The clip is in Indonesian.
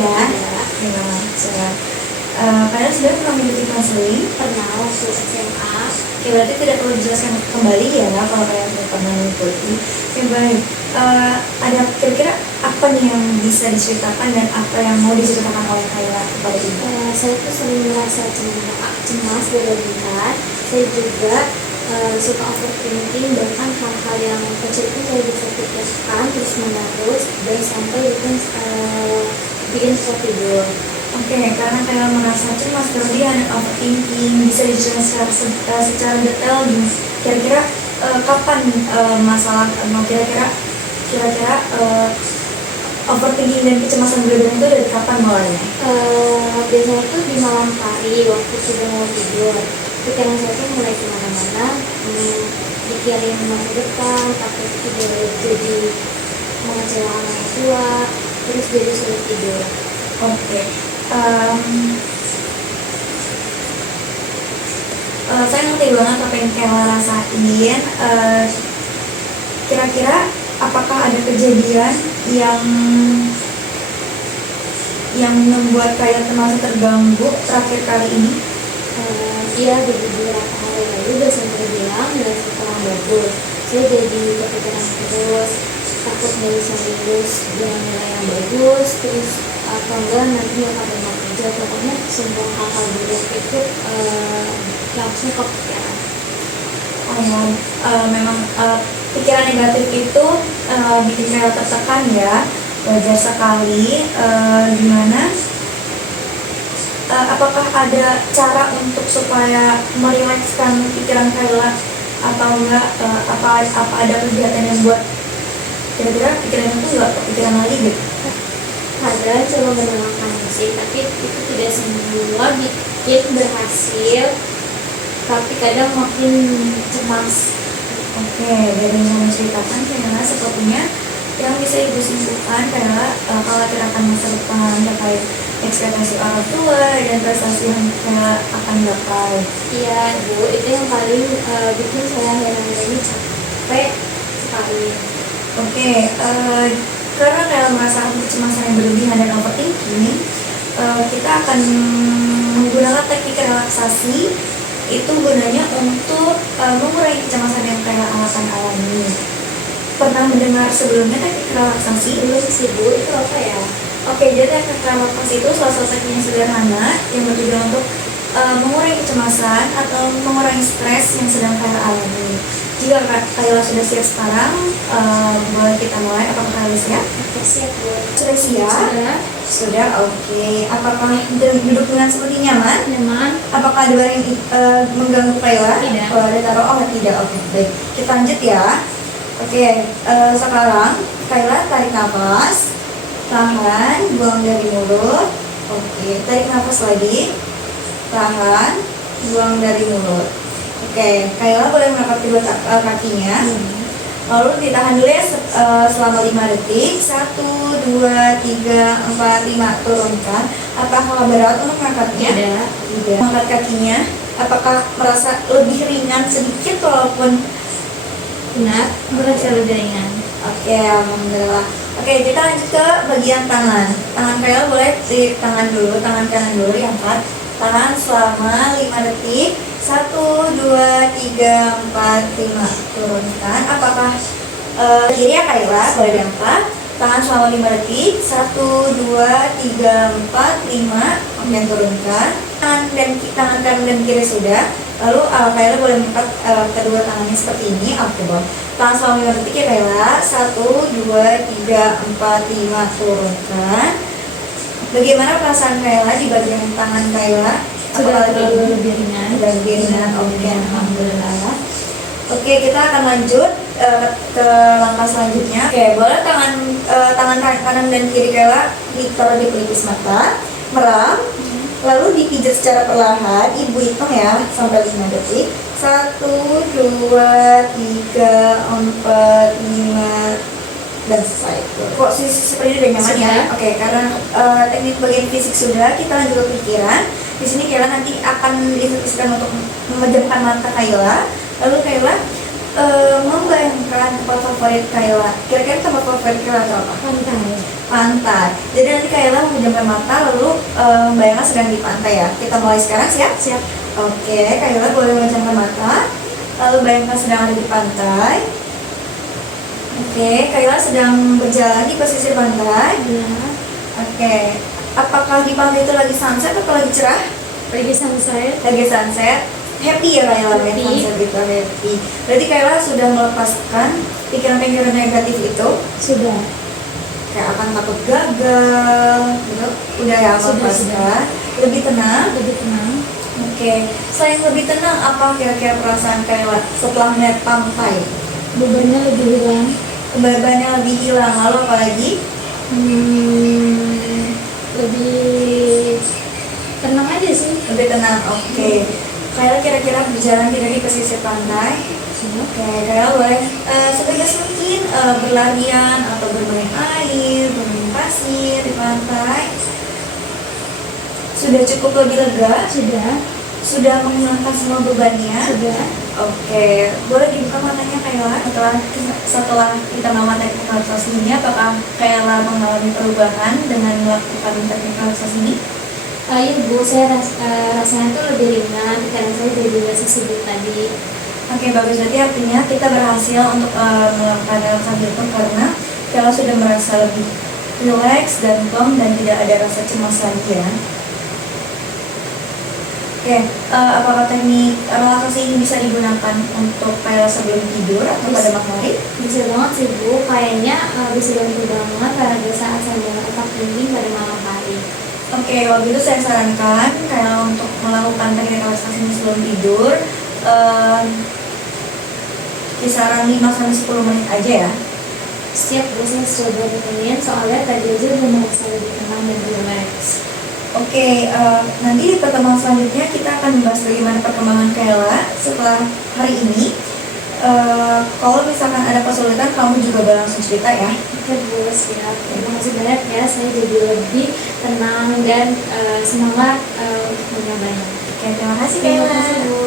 ya? Ada. Terima lancar. Kalian sudah pernah mengikuti konseling? Pernah waktu SMA. Oke, berarti tidak perlu dijelaskan kembali ya kalau kalian sudah pernah mengikuti. Oke, baik. Ada kira-kira apa nih yang bisa diceritakan dan apa yang mau diceritakan oleh Kayla kepada ibu? Saya tuh sering merasa cemas berlebihan. Saya juga suka overthinking, bahkan hal-hal yang kecil pun saya bisa pikirkan terus menerus dan sampai bikin saya tidur. Oke, karena Kayla merasa cemas berlebihan dan overthinking, bisa dijelaskan secara detail nih. Kira-kira kapan masalah kira-kira overthinking dan kecemasan berlebihan itu dari kapan mulainya? Biasanya tuh di malam hari waktu sudah mau tidur, pikiran saya tuh mulai kemana-mana, pikirin masa depan, takut tidur jadi mengecewakan orang tua, terus jadi sulit tidur. Oke. Saya ngerti banget apa yang Kayla rasain. Kira-kira apakah ada kejadian yang membuat Kayla merasa terganggu terakhir kali ini? Iya, beberapa hari lalu dosen saya bilang nilai saya kurang bagus. Saya jadi kepikiran terus, takut nggak bisa lulus dengan nilai yang bagus, terus atau enggak nanti nggak ada kerja. Pokoknya semua hal-hal buruk itu langsung kepikiran. Oh ya, memang pikiran negatif itu bikin Kayla tertekan ya, wajar sekali. Gimana? Apakah ada cara untuk supaya merilekskan pikiran Kayla atau enggak? Apa ada kegiatan yang buat kira-kira pikiran itu nggak kepikiran lagi gitu? Kadang coba mendengarkan musik, tapi itu tidak semua bikin berhasil, tapi kadang makin cemas. Oke, dari yang menceritakan Kayla sepertinya yang bisa ibu simpulkan Kayla khawatir akan masa depan, terkait ekspektasi orang tua dan prestasi yang Kayla akan gapai. Iya Bu, itu yang paling bikin saya ini capek sekali. Oke, karena Kayla merasakan kecemasan yang berlebihan dan overthinking, kita akan menggunakan teknik relaksasi. Itu gunanya untuk mengurangi kecemasan yang Kayla akan alami. Pernah mendengar sebelumnya teknik relaksasi? Belum sih Bu, itu apa ya? Oke, jadi teknik relaksasi itu salah satu teknik yang sederhana yang bertujuan untuk mengurangi kecemasan atau mengurangi stres yang sedang Kayla alami. Jika Kayla sudah siap sekarang, boleh kita mulai. Apakah Kayla siap? Oke, siap Bu. Sudah siap? Sudah. Sudah, oke. Apakah duduk dengan seperti nyaman? Nyaman. Apakah ada barang yang mengganggu Kayla? Tidak. Kalau ada taruh, tidak. Oke, baik. Kita lanjut ya. Oke, sekarang Kayla tarik nafas, tahan, buang dari mulut. Oke, tarik nafas lagi, tahan, buang dari mulut. Oke, Kayla boleh mengangkat kedua kakinya. Lalu ditahan dulu ya selama 5 detik. 1, 2, 3, 4, 5. Turunkan. Apakah berat untuk mengangkatnya? Tidak. Mengangkat kakinya, apakah merasa lebih ringan sedikit walaupun Benar, berasa lebih ringan. Oke, alhamdulillah. Oke, kita lanjut ke bagian tangan. Tangan Kayla boleh di tangan dulu, tangan kanan dulu diangkat. Tahan selama 5 detik. 1, 2, 3, 4, 5. Turunkan. Apakah kiri ya Kayla? Boleh diangkat. Tahan selama 5 detik. 1, 2, 3, 4, 5. Kemudian turunkan. Tangan kanan dan kiri sudah. Lalu Kayla boleh mengangkat kedua tangannya seperti ini. Oke, boleh. Tahan selama 5 detik ya Kayla. 1, 2, 3, 4, 5. Turunkan. Bagaimana perasaan Kayla di bagian tangan Kayla? Sudah lebih ringan. Sudah lebih ringan. Oke, alhamdulillah. Oke, kita akan lanjut ke langkah selanjutnya. Oke, boleh tangan kanan dan kiri Kayla ditaruh di pelipis mata, merem, lalu dipijat secara perlahan. Ibu hitung ya sampai 5 detik. 1, 2, 3, 4, 5 dan selesai. Kok seperti udah nyaman ya? Oke, karena teknik bagian fisik sudah, kita lanjut ke pikiran. Di sini Kayla nanti akan diinstruksikan untuk memejamkan mata Kayla. Lalu Kayla membayangkan tempat favorit Kayla. Kira-kira tempat favorit Kayla itu apa? Pantai. Pantai. Jadi nanti Kayla memejamkan mata lalu membayangkan sedang di pantai ya. Kita mulai sekarang, siap? Siap. Oke, Kayla boleh memejamkan mata. Lalu bayangkan sedang ada di pantai. Oke, Kayla sedang berjalan di pesisir pantai. Ya. Oke, apakah di pantai itu lagi sunset atau lagi cerah? Pergi sunset. Lagi sunset. Happy ya Kayla main Happy. sunset gitu, happy. Berarti Kayla sudah melepaskan pikiran-pikiran negatif itu. Sudah. Kayak akan takut gagal gitu. Udah ya, Sudah. melepaskan. Lebih tenang. Lebih tenang. Oke, selain lebih tenang, apa kira-kira perasaan Kayla setelah melihat pantai? Bebannya lebih hilang. Bebannya lebih hilang, lalu apa lagi? Lebih tenang aja sih. Lebih tenang, oke. Kayla kira-kira berjalan tidak di pesisir pantai. Oke, Kayla boleh sebebas mungkin berlarian atau bermain air, bermain pasir di pantai. Sudah cukup lebih lega? Sudah. Sudah menghilangkan semua bebannya? Sudah. Oke, boleh dibuka matanya Kayla setelah kita melakukan teknik relaksasi ini, apakah Kayla mengalami perubahan dengan melakukan teknik relaksasi ini? Iya Bu, saya rasanya tuh lebih ringan karena saya jadi rasa sibuk tadi. Oke, bagus. Berarti artinya kita berhasil untuk melakukan relaksasi itu karena Kayla sudah merasa lebih rileks dan plong dan tidak ada rasa cemas lagi ya. Oke, apakah teknik relaksasi ini bisa digunakan untuk Kayla sebelum tidur atau pada malam hari? Bisa banget sih Bu, kayaknya bisa bantu banget pada saat saya otak thinking pada malam hari. Oke, kalau gitu saya sarankan Kayla untuk melakukan teknik relaksasi ini sebelum tidur kisaran 5-10 menit aja ya. Setiap Bu, saya coba rutin soalnya tadi aja udah merasa lebih tenang dan relax. Oke, nanti di pertemuan selanjutnya kita akan membahas bagaimana perkembangan Kayla setelah hari ini. Kalau misalkan ada kesulitan, kamu juga boleh langsung cerita ya. Oke Bu, siap. Terima kasih banyak ya, saya jadi lebih tenang dan semangat untuk menyobanya. Oke, terima kasih Terima Kayla. kasih Bu.